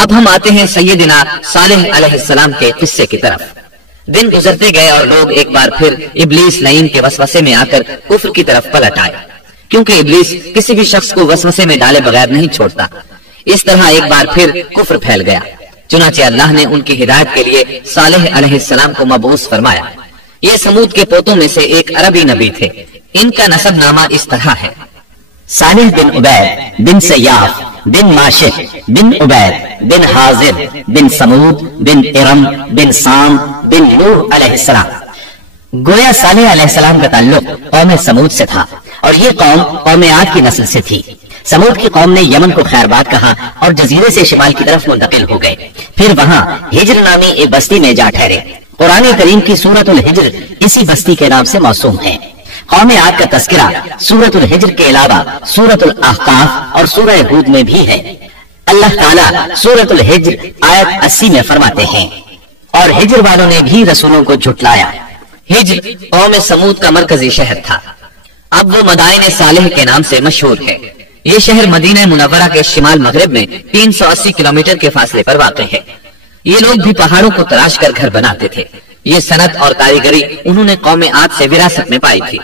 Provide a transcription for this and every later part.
اب ہم آتے ہیں سیدنا صالح علیہ السلام کے قصے کی طرف۔ دن گزرتے گئے اور لوگ ایک بار پھر ابلیس لعین کے وسوسے میں آ کر کفر کی طرف پلٹ آئے، کیونکہ ابلیس کسی بھی شخص کو وسوسے میں ڈالے بغیر نہیں چھوڑتا۔ اس طرح ایک بار پھر کفر پھیل گیا، چنانچہ اللہ نے ان کی ہدایت کے لیے صالح علیہ السلام کو مبعوث فرمایا۔ یہ سمود کے پوتوں میں سے ایک عربی نبی تھے۔ ان کا نسب نامہ اس طرح ہے: صالح بن عبید بن سیاف بن ماشق بن عبید بن حاضر بن سمود بن ارم بن سام بن نوح علیہ السلام۔ گویا صالح علیہ السلام کا تعلق قوم سمود سے تھا، اور یہ قوم قوم عاد کی نسل سے تھی۔ سمود کی قوم نے یمن کو خیرباد کہا اور جزیرے سے شمال کی طرف منتقل ہو گئے، پھر وہاں ہجر نامی ایک بستی میں جا ٹھہرے۔ قرآن کریم کی سورۃ الحجر اسی بستی کے نام سے موسوم ہے۔ قوم عاد کا تذکرہ سورۃ الحجر کے علاوہ سورۃ الاحقاف اور سورہ ہود میں بھی ہے۔ اللہ تعالیٰ سورۃ الحجر آیت 80 میں فرماتے ہیں: اور ہجر والوں نے بھی رسولوں کو جھٹلایا۔ ہجر قوم سمود کا مرکزی شہر تھا۔ اب وہ مدائن صالح کے نام سے مشہور ہے۔ یہ شہر مدینہ منورہ کے شمال مغرب میں 380 کلومیٹر کے فاصلے پر واقع ہے۔ یہ لوگ بھی پہاڑوں کو تراش کر گھر بناتے تھے۔ یہ صنعت اور کاریگری انہوں نے قوم عاد سے وراثت میں پائی تھی۔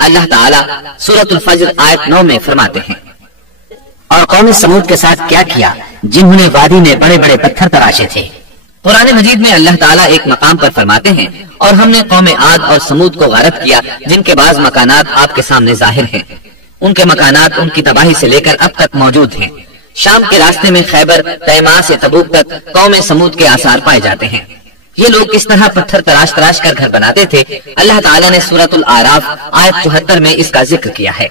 اللہ تعالیٰ سورۃ الفجر آیت 9 میں فرماتے ہیں: اور قوم سمود کے ساتھ کیا کیا جنہوں نے وادی میں بڑے بڑے پتھر تراشے تھے۔ قرآن مجید میں اللہ تعالیٰ ایک مقام پر فرماتے ہیں: اور ہم نے قوم عاد اور سمود کو غارت کیا جن کے بعض مکانات آپ کے سامنے ظاہر ہیں۔ ان کے مکانات ان کی تباہی سے لے کر اب تک موجود ہیں۔ شام کے راستے میں خیبر، تیماء سے تبوک تک قوم سمود کے آثار پائے جاتے ہیں۔ یہ لوگ کس طرح پتھر تراش تراش کر گھر بناتے تھے، اللہ تعالیٰ نے سورۃ الاعراف آیت 74 میں اس کا ذکر کیا ہے۔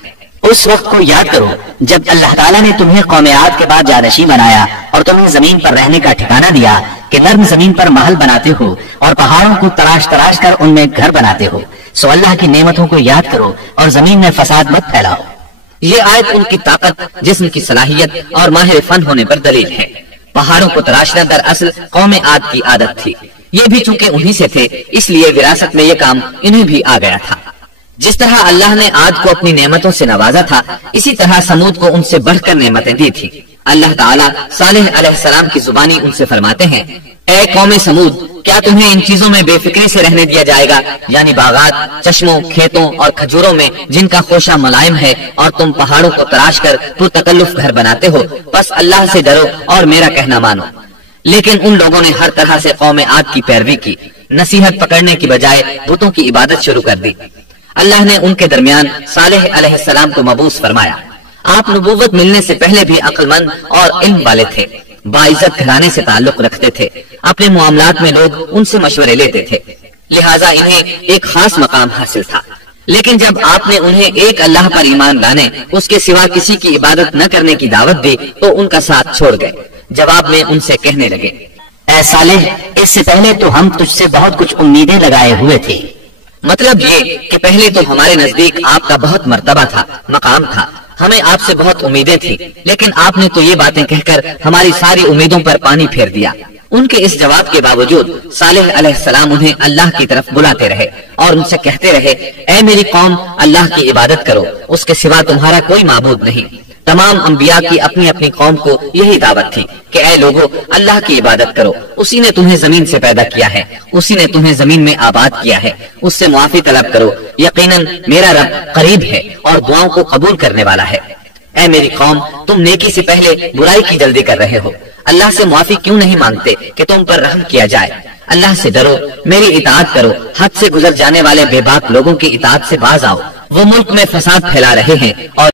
اس وقت کو یاد کرو جب اللہ تعالیٰ نے تمہیں قوم عاد کے بعد جانشین بنایا اور تمہیں زمین پر رہنے کا ٹھکانہ دیا کہ نرم زمین پر محل بناتے ہو اور پہاڑوں کو تراش تراش کر ان میں گھر بناتے ہو۔ سو اللہ کی نعمتوں کو یاد کرو اور زمین میں فساد مت پھیلاؤ۔ یہ آیت ان کی طاقت، جسم کی صلاحیت اور ماہر فن ہونے پر دلیل ہے۔ پہاڑوں کو تراشنا دراصل قوم عاد کی عادت تھی۔ یہ بھی چونکہ انہی سے تھے، اس لیے وراثت میں یہ کام انہیں بھی آ گیا تھا۔ جس طرح اللہ نے عاد کو اپنی نعمتوں سے نوازا تھا، اسی طرح سمود کو ان سے بڑھ کر نعمتیں دی تھی۔ اللہ تعالیٰ صالح علیہ السلام کی زبانی ان سے فرماتے ہیں: اے قوم سمود، کیا تمہیں ان چیزوں میں بے فکری سے رہنے دیا جائے گا، یعنی باغات، چشموں، کھیتوں اور کھجوروں میں جن کا خوشہ ملائم ہے، اور تم پہاڑوں کو تراش کر پرتکلف گھر بناتے ہو؟ بس اللہ سے ڈرو اور میرا کہنا مانو۔ لیکن ان لوگوں نے ہر طرح سے قوم عاد کی پیروی کی، نصیحت پکڑنے کی بجائے بتوں کی عبادت شروع کر دی۔ اللہ نے ان کے درمیان صالح علیہ السلام کو مبعوث فرمایا۔ آپ نبوت ملنے سے پہلے بھی عقل مند اور علم والے تھے، باعزت گھرانے سے تعلق رکھتے تھے، اپنے معاملات میں لوگ ان سے مشورے لیتے تھے، لہٰذا انہیں ایک خاص مقام حاصل تھا۔ لیکن جب آپ نے انہیں ایک اللہ پر ایمان لانے، اس کے سوا کسی کی عبادت نہ کرنے کی دعوت دی تو ان کا ساتھ چھوڑ گئے۔ جواب میں ان سے کہنے لگے: اے صالح، اس سے پہلے تو ہم تجھ سے بہت کچھ امیدیں لگائے ہوئے تھے۔ مطلب یہ کہ پہلے تو ہمارے نزدیک آپ کا بہت مرتبہ تھا، مقام تھا، ہمیں آپ سے بہت امیدیں تھیں، لیکن آپ نے تو یہ باتیں کہہ کر ہماری ساری امیدوں پر پانی پھیر دیا۔ ان کے اس جواب کے باوجود صالح علیہ السلام انہیں اللہ کی طرف بلاتے رہے اور ان سے کہتے رہے: اے میری قوم، اللہ کی عبادت کرو، اس کے سوا تمہارا کوئی معبود نہیں۔ تمام انبیاء کی اپنی اپنی قوم کو یہی دعوت تھی کہ اے لوگو، اللہ کی عبادت کرو، اسی نے تمہیں زمین سے پیدا کیا ہے، اسی نے تمہیں زمین میں آباد کیا ہے، اس سے معافی طلب کرو، یقیناً میرا رب قریب ہے اور دعاؤں کو قبول کرنے والا ہے۔ اے میری قوم، تم نیکی سے پہلے برائی کی جلدی کر رہے ہو، اللہ سے معافی کیوں نہیں مانگتے کہ تم پر رحم کیا جائے؟ اللہ سے ڈرو، میری اطاعت کرو، حد سے گزر جانے والے بے باک لوگوں کی اطاعت سے باز آؤ، وہ ملک میں فساد پھیلا رہے ہیں اور